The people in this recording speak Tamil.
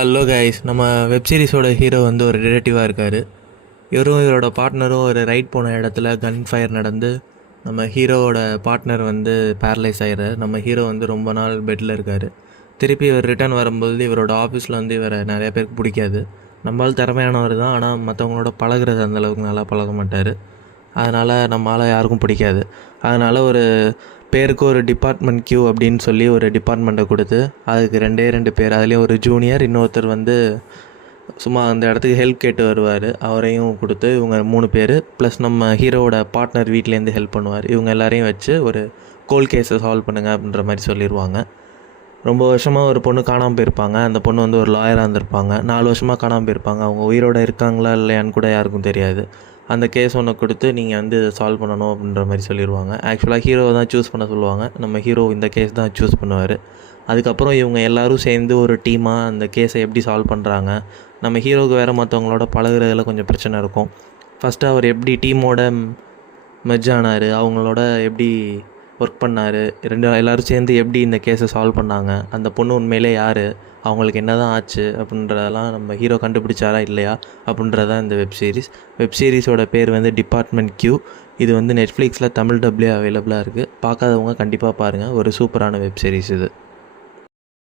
ஹலோ கைஸ், நம்ம வெப் சீரிஸோட ஹீரோ வந்து ஒரு ரிலேட்டிவாக இருக்கார். இவரோட பார்ட்னரும் ஒரு ரைட் போன இடத்துல கன் ஃபயர் நடந்து நம்ம ஹீரோவோட பார்ட்னர் வந்து பேரலைஸ் ஆகிறார். நம்ம ஹீரோ வந்து ரொம்ப நாள் பெட்டில் இருக்கார். திருப்பி இவர் ரிட்டர்ன் வரும்போது இவரோட ஆஃபீஸில் வந்து இவரை நிறைய பேருக்கு பிடிக்காது. நம்மளால் திறமையானவர் தான், ஆனால் மற்றவங்களோட பழகுறது அந்தளவுக்கு நல்லா பழக மாட்டார். அதனால் நம்மளால் யாருக்கும் பிடிக்காது. அதனால் ஒரு பேருக்கு ஒரு டிபார்ட்மெண்ட் கியூ அப்படின்னு சொல்லி ஒரு டிபார்ட்மெண்ட்டை கொடுத்து அதுக்கு ரெண்டு பேர், அதுலேயும் ஒரு ஜூனியர், இன்னொருத்தர் வந்து சும்மா அந்த இடத்துக்கு ஹெல்ப் கேட்டு வருவார், அவரையும் கொடுத்து இவங்க 3 பேர் ப்ளஸ் நம்ம ஹீரோவோட பார்ட்னர் வீட்லேருந்து ஹெல்ப் பண்ணுவார். இவங்க எல்லாரையும் வச்சு ஒரு கோல்ட் கேஸை சால்வ் பண்ணுங்கள் அப்படின்ற மாதிரி சொல்லிடுவாங்க. ரொம்ப வருஷமாக ஒரு பொண்ணு காணாமல் போயிருப்பாங்க. அந்த பொண்ணு வந்து ஒரு லாயராக இருந்திருப்பாங்க. 4 வருஷமாக காணாமல் போயிருப்பாங்க. அவங்க உயிரோடு இருக்காங்களா இல்லையான்னு கூட யாருக்கும் தெரியாது. அந்த கேஸ் ஒன்று கொடுத்து நீங்கள் வந்து சால்வ் பண்ணணும் அப்படின்ற மாதிரி சொல்லிடுவாங்க. ஆக்சுவலாக ஹீரோவை தான் சூஸ் பண்ண சொல்லுவாங்க. நம்ம ஹீரோ இந்த கேஸ் தான் சூஸ் பண்ணுவார். அதுக்கப்புறம் இவங்க எல்லோரும் சேர்ந்து ஒரு டீமாக அந்த கேஸை எப்படி சால்வ் பண்ணுறாங்க. நம்ம ஹீரோவுக்கு வேறு மற்றவங்களோட பழகுறதுல கொஞ்சம் பிரச்சனை இருக்கும். ஃபஸ்ட்டு அவர் எப்படி டீமோட மெர்ஜ் ஆனார், அவங்களோட எப்படி ஒர்க் பண்ணார், எல்லோரும் சேர்ந்து எப்படி இந்த கேஸை சால்வ் பண்ணாங்க, அந்த பொண்ணு உண்மையிலே யார், அவங்களுக்கு என்ன தான் ஆச்சு அப்படின்றதெல்லாம் நம்ம ஹீரோ கண்டுபிடிச்சாரா இல்லையா அப்படின்றதான் இந்த வெப்சீரிஸோட பேர் வந்து டிபார்ட்மெண்ட் கியூ. இது வந்து நெட்ஃப்ளிக்ஸில் தமிழ் டப்லேயே அவைலபிளாக இருக்குது. பார்க்காதவங்க கண்டிப்பாக பாருங்கள். ஒரு சூப்பரான வெப்சீரிஸ் இது.